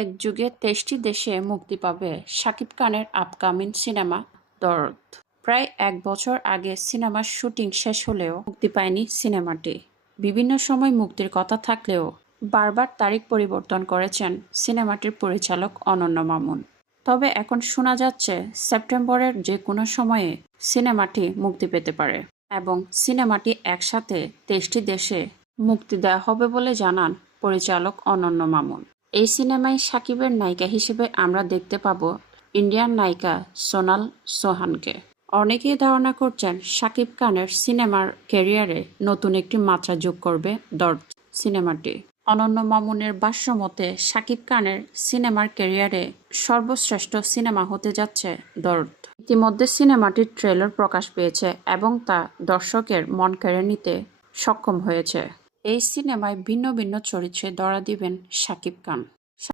এক যুগে ২৩টি দেশে মুক্তি পাবে শাকিব খানের আপকামিং সিনেমা দরদ। প্রায় ১ বছর আগে সিনেমার শুটিং শেষ হলেও মুক্তি পায়নি সিনেমাটি। বিভিন্ন সময় মুক্তির কথা থাকলেও বারবার তারিখ পরিবর্তন করেছেন সিনেমাটির পরিচালক অনন্য মামুন। তবে এখন শোনা যাচ্ছে সেপ্টেম্বরের যে কোনো সময়ে সিনেমাটি মুক্তি পেতে পারে এবং সিনেমাটি একসাথে ২৩টি দেশে মুক্তি দেওয়া হবে বলে জানান পরিচালক অনন্য মামুন। এই সিনেমায় শাকিবের নায়িকা হিসেবে আমরা দেখতে পাবো ইন্ডিয়ান নায়িকা সোনাল সোহানকে। অনেকেই ধারণা করছেন শাকিব খানের সিনেমার ক্যারিয়ারে নতুন একটি মাত্রা যোগ করবে দরদ সিনেমাটি। অনন্য মামুনের ভাষ্য মতে শাকিব খানের সিনেমার ক্যারিয়ারে সর্বশ্রেষ্ঠ সিনেমা হতে যাচ্ছে দরদ। ইতিমধ্যে সিনেমাটির ট্রেলার প্রকাশ পেয়েছে এবং তা দর্শকের মন কেড়ে নিতে সক্ষম হয়েছে। এই সিনেমায় ভিন্ন ভিন্ন চরিত্রে ধরা দিবেন শাকিব খান।